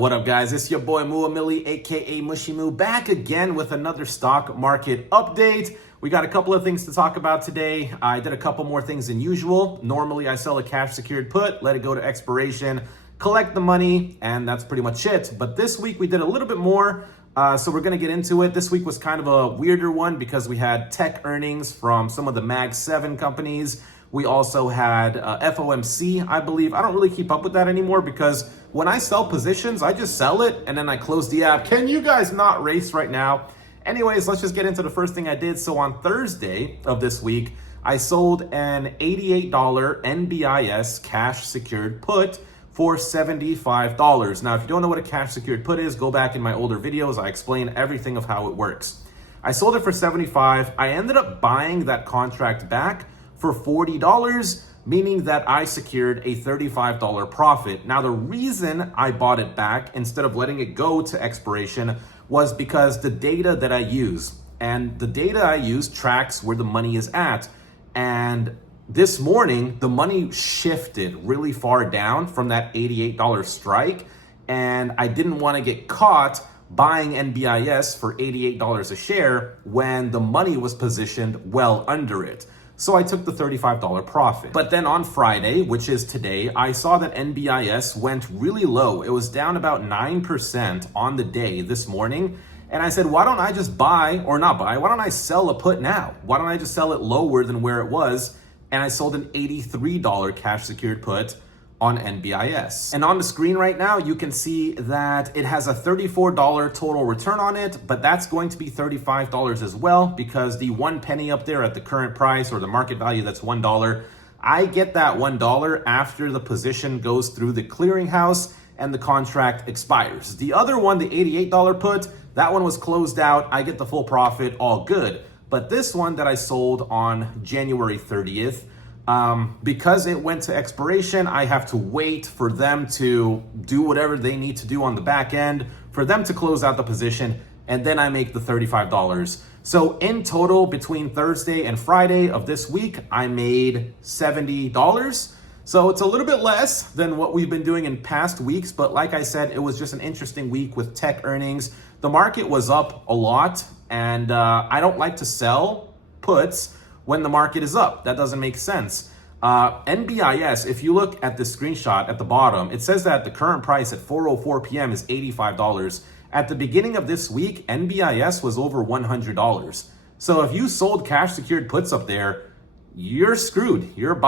What up, guys? It's your boy Muamili, aka Mushy Moo, back again with another stock market update. We got a couple of things to talk about today. I did a couple more things than usual. Normally, I sell a cash secured put, let it go to expiration, collect the money, and that's pretty much it. But this week, we did a little bit more. So we're going to get into it. This week was kind of a weirder one because we had tech earnings from some of the Mag 7 companies. We also had FOMC, I believe. I don't really keep up with that anymore because when I sell positions, I just sell it and then I close the app. Can you guys not race right now? Anyways, let's just get into the first thing I did. So on Thursday of this week, I sold an $88 NBIS cash secured put for $75. Now, if you don't know what a cash secured put is, go back in my older videos. I explain everything of how it works. I sold it for $75. I ended up buying that contract back for $40, meaning that I secured a $35 profit. Now, the reason I bought it back instead of letting it go to expiration was because the data that I use, and the data I use tracks where the money is at. And this morning, the money shifted really far down from that $88 strike, and I didn't want to get caught buying NBIS for $88 a share when the money was positioned well under it. So I took the $35 profit. But then on Friday, which is today, I saw that NBIS went really low. It was down about 9% on the day this morning. And I said, why don't I just buy, or not buy, why don't I sell a put now? Why don't I just sell it lower than where it was? And I sold an $83 cash secured put on NBIS. And on the screen right now, you can see that it has a $34 total return on it, but that's going to be $35 as well because the 1 penny up there at the current price or the market value, that's $1. I get that $1 after the position goes through the clearinghouse and the contract expires. The other one, the $88 put, that one was closed out. I get the full profit, all good. But this one that I sold on January 30th, because it went to expiration, I have to wait for them to do whatever they need to do on the back end, for them to close out the position, and then I make the $35. So in total, between Thursday and Friday of this week, I made $70. So it's a little bit less than what we've been doing in past weeks, but like I said, it was just an interesting week with tech earnings. The market was up a lot, and I don't like to sell puts when the market is up. That doesn't make sense. NBIS, if you look at the screenshot at the bottom, it says that the current price at 4:04 p.m. is $85. At the beginning of this week, NBIS was over $100. So if you sold cash secured puts up there, you're screwed. You're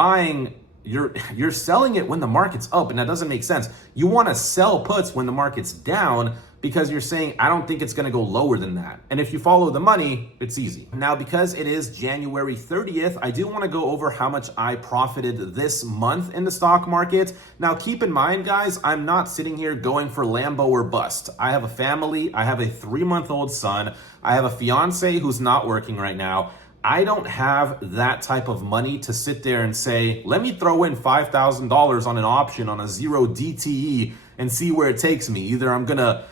selling it when the market's up, and that doesn't make sense. You want to sell puts when the market's down because you're saying, I don't think it's going to go lower than that. And if you follow the money, it's easy. Now, because it is January 30th, I do want to go over how much I profited this month in the stock market. Now, keep in mind, guys, I'm not sitting here going for Lambo or bust. I have a family. I have a 3-month-old son. I have a fiance who's not working right now. I don't have that type of money to sit there and say, let me throw in $5,000 on an option on a 0 DTE and see where it takes me. Either I'm going to,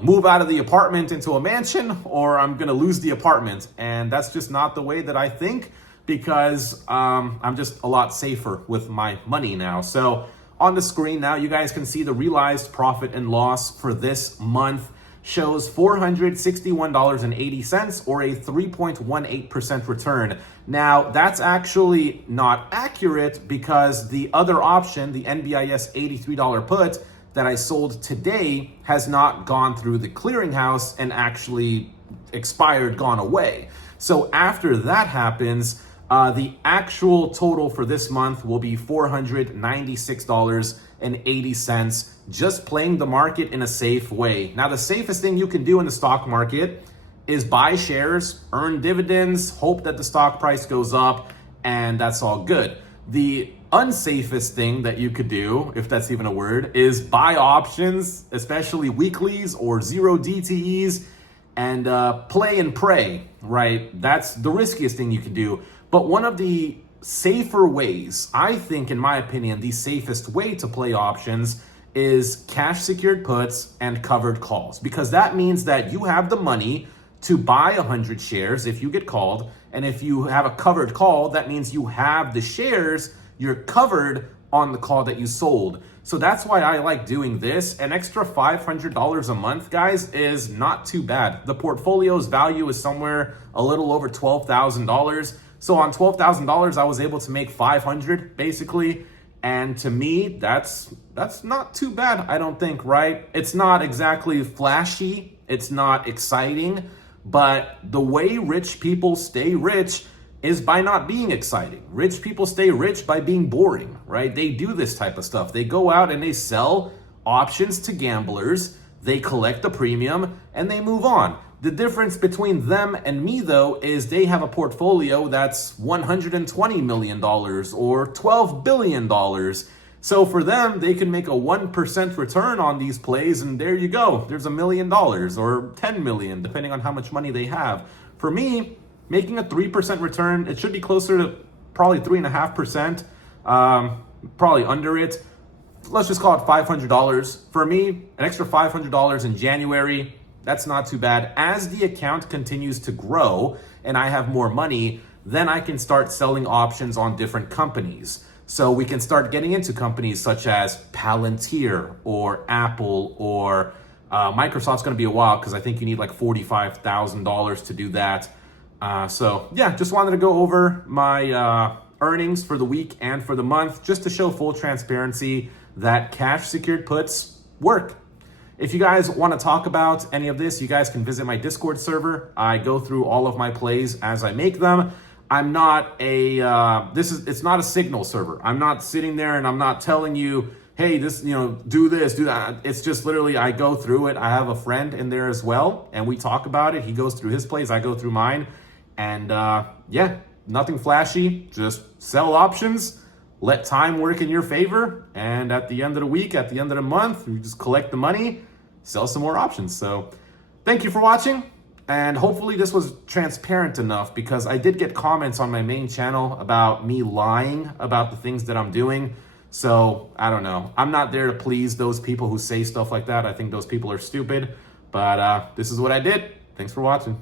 move out of the apartment into a mansion, or I'm going to lose the apartment. And that's just not the way that I think, because I'm just a lot safer with my money now. So on the screen now, you guys can see the realized profit and loss for this month shows $461.80, or a 3.18% return. Now, that's actually not accurate because the other option, the NBIS $83 put that I sold today, has not gone through the clearinghouse and actually expired, gone away. So after that happens, the actual total for this month will be $496.80, just playing the market in a safe way. Now, the safest thing you can do in the stock market is buy shares, earn dividends, hope that the stock price goes up, and that's all good. The unsafest thing that you could do, if that's even a word, is buy options, especially weeklies or 0 DTEs, and play and pray, right? That's the riskiest thing you can do. But one of the safer ways, I think, in my opinion, the safest way to play options is cash secured puts and covered calls, because that means that you have the money to buy 100 shares if you get called. And if you have a covered call, that means you have the shares, you're covered on the call that you sold. So that's why I like doing this. An extra $500 a month, guys, is not too bad. The portfolio's value is somewhere a little over $12,000. So on $12,000, I was able to make 500 basically. And to me, that's not too bad, I don't think, right? It's not exactly flashy, it's not exciting, but the way rich people stay rich is by not being exciting. Rich people stay rich by being boring, right? They do this type of stuff. They go out and they sell options to gamblers, they collect the premium, and they move on. The difference between them and me, though, is they have a portfolio that's $120 million or $12 billion. So for them, they can make a 1% return on these plays, and there you go. There's $1 million or 10 million, depending on how much money they have. For me, making a 3% return, it should be closer to probably 3.5%, probably under it. Let's just call it $500. For me, an extra $500 in January, that's not too bad. As the account continues to grow and I have more money, then I can start selling options on different companies. So we can start getting into companies such as Palantir or Apple or Microsoft's going to be a while because I think you need like $45,000 to do that. So yeah, just wanted to go over my earnings for the week and for the month just to show full transparency that cash secured puts work. If you guys want to talk about any of this, you guys can visit my Discord server. I go through all of my plays as I make them. I'm not it's not a signal server. I'm not sitting there and I'm not telling you, hey, this, do this, do that. It's just literally, I go through it. I have a friend in there as well, and we talk about it. He goes through his plays, I go through mine. And yeah, nothing flashy, just sell options, let time work in your favor. And at the end of the week, at the end of the month, you just collect the money, sell some more options. So thank you for watching. And hopefully this was transparent enough, because I did get comments on my main channel about me lying about the things that I'm doing. So I don't know. I'm not there to please those people who say stuff like that. I think those people are stupid. But this is what I did. Thanks for watching.